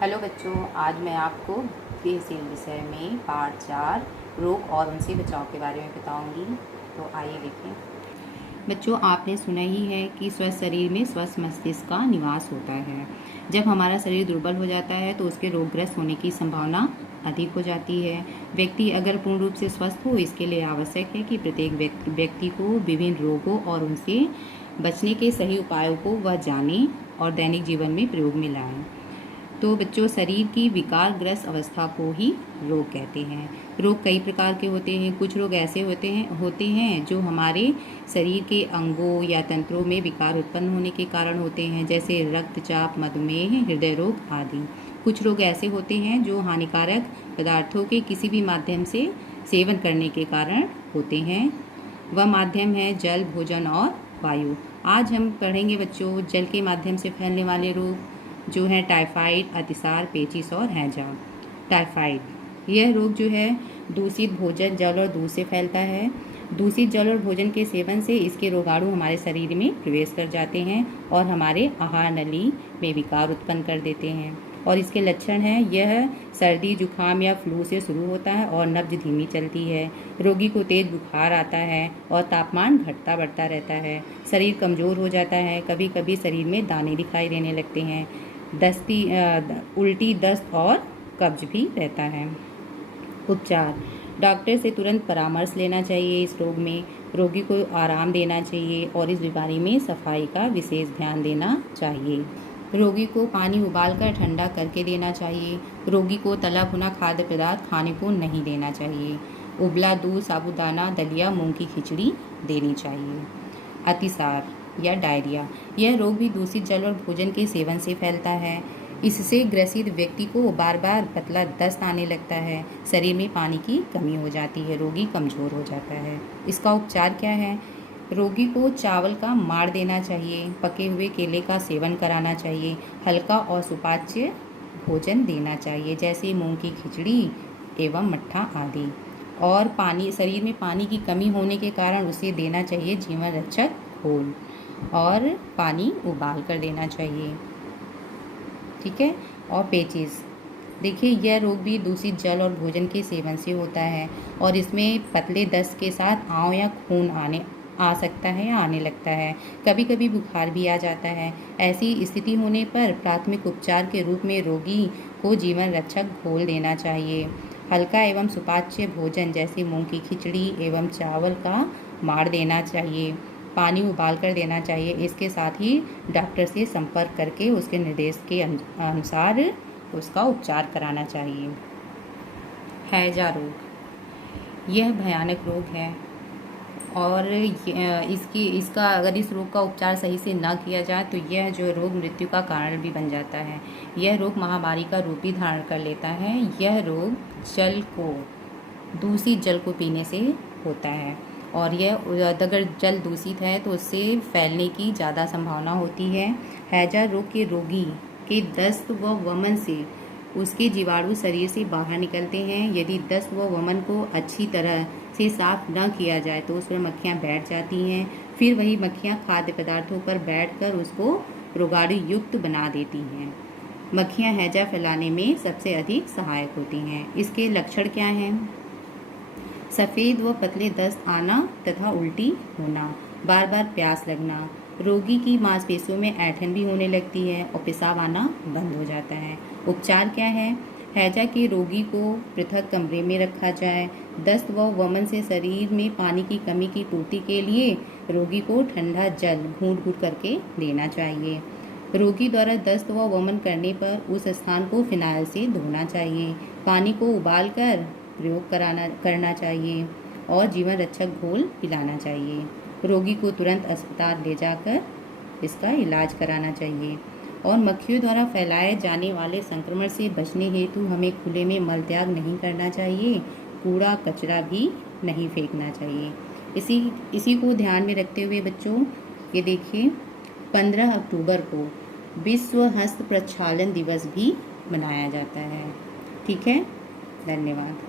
Hello बच्चों, आज मैं आपको BSc विषय में पार्ट 4 रोग और उनसे बचाव के बारे में बताऊंगी। तो आइए देखें। बच्चों, आपने सुना ही है कि स्वस्थ शरीर में स्वस्थ मस्तिष्क का निवास होता है। जब हमारा शरीर दुर्बल हो जाता है तो उसके रोगग्रस्त होने की संभावना अधिक हो जाती है। व्यक्ति अगर पूर्ण रूप से स्वस्थ हो, इसके लिए आवश्यक है कि प्रत्येक व्यक्ति को विभिन्न रोगों और उनसे बचने के सही उपायों को वह जाने और दैनिक जीवन में प्रयोग में लाएं। तो बच्चों, शरीर की विकारग्रस्त अवस्था को ही रोग कहते हैं। रोग कई प्रकार के होते हैं। कुछ रोग ऐसे होते हैं जो हमारे शरीर के अंगों या तंत्रों में विकार उत्पन्न होने के कारण होते हैं, जैसे रक्तचाप, मधुमेह, हृदय रोग आदि। कुछ रोग ऐसे होते हैं जो हानिकारक पदार्थों के किसी भी माध्यम से सेवन करने के कारण होते हैं। वह माध्यम है जल, भोजन और वायु। आज हम पढ़ेंगे बच्चों जल के माध्यम से फैलने वाले रोग, जो है टाइफाइड, अतिसार, पेचिश और हैजा। टाइफाइड, यह रोग जो है दूषित भोजन, जल और दूध से फैलता है। दूषित जल और भोजन के सेवन से इसके रोगाणु हमारे शरीर में प्रवेश कर जाते हैं और हमारे आहार नली में विकार उत्पन्न कर देते हैं। और इसके लक्षण हैं, यह सर्दी, जुखाम या फ्लू से शुरू होता है और नब्ज धीमी चलती है। रोगी को तेज बुखार आता है और तापमान घटता बढ़ता रहता है। शरीर कमजोर हो जाता है। कभी कभी शरीर में दाने दिखाई देने लगते हैं। उल्टी, दस्त और कब्ज भी रहता है। उपचार, डॉक्टर से तुरंत परामर्श लेना चाहिए। इस रोग में रोगी को आराम देना चाहिए और इस बीमारी में सफाई का विशेष ध्यान देना चाहिए। रोगी को पानी उबालकर ठंडा करके देना चाहिए। रोगी को तला भुना खाद्य पदार्थ खाने को नहीं देना चाहिए। उबला दूध, साबूदाना, दलिया, मूंग की खिचड़ी देनी चाहिए। अतिसार या डायरिया, यह रोग भी दूषित जल और भोजन के सेवन से फैलता है। इससे ग्रसित व्यक्ति को बार बार पतला दस्त आने लगता है। शरीर में पानी की कमी हो जाती है। रोगी कमजोर हो जाता है। इसका उपचार क्या है? रोगी को चावल का माड़ देना चाहिए। पके हुए केले का सेवन कराना चाहिए। हल्का और सुपाच्य भोजन देना चाहिए, जैसे मूंग की खिचड़ी एवं मट्ठा आदि। और पानी, शरीर में पानी की कमी होने के कारण उसे देना चाहिए जीवन रक्षक घोल और पानी उबाल कर देना चाहिए। ठीक है। और पेचिश, देखिए यह रोग भी दूषित जल और भोजन के सेवन से होता है और इसमें पतले दस्त के साथ आंव या खून आ सकता है या आने लगता है। कभी कभी बुखार भी आ जाता है। ऐसी स्थिति होने पर प्राथमिक उपचार के रूप में रोगी को जीवन रक्षक घोल देना चाहिए। हल्का एवं सुपाच्य भोजन जैसे मूंग की खिचड़ी एवं चावल का माड़ देना चाहिए। पानी उबाल कर देना चाहिए। इसके साथ ही डॉक्टर से संपर्क करके उसके निर्देश के अनुसार उसका उपचार कराना चाहिए। हैजा रोग, यह भयानक रोग है और इसका अगर इस रोग का उपचार सही से न किया जाए तो यह जो रोग मृत्यु का कारण भी बन जाता है। यह रोग महामारी का रूप भी धारण कर लेता है। यह रोग दूषित जल को पीने से होता है और यह अगर जल दूषित है तो उससे फैलने की ज़्यादा संभावना होती है। हैजा रोग के रोगी के दस्त व वमन से उसके जीवाणु शरीर से बाहर निकलते हैं। यदि दस्त व वमन को अच्छी तरह से साफ न किया जाए तो उस पर मक्खियाँ बैठ जाती हैं। फिर वही मक्खियाँ खाद्य पदार्थों पर बैठकर उसको रोगाणु युक्त बना देती हैं। मक्खियाँ हैजा फैलाने में सबसे अधिक सहायक होती हैं। इसके लक्षण क्या हैं? सफ़ेद व पतले दस्त आना तथा उल्टी होना, बार बार प्यास लगना, रोगी की मांसपेशियों में ऐंठन भी होने लगती है और पेशाब आना बंद हो जाता है। उपचार क्या है? हैजा के रोगी को पृथक कमरे में रखा जाए। दस्त व वमन से शरीर में पानी की कमी की पूर्ति के लिए रोगी को ठंडा जल घूंट घूंट करके देना चाहिए। रोगी द्वारा दस्त व वमन करने पर उस स्थान को फिनाइल से धोना चाहिए। पानी को उबालकर प्रयोग करना चाहिए और जीवन रक्षक घोल पिलाना चाहिए। रोगी को तुरंत अस्पताल ले जाकर इसका इलाज कराना चाहिए। और मक्खियों द्वारा फैलाए जाने वाले संक्रमण से बचने हेतु हमें खुले में मलत्याग नहीं करना चाहिए। कूड़ा कचरा भी नहीं फेंकना चाहिए। इसी को ध्यान में रखते हुए बच्चों, ये देखिए 15 अक्टूबर को विश्व हस्त प्रक्षालन दिवस भी मनाया जाता है। ठीक है, धन्यवाद।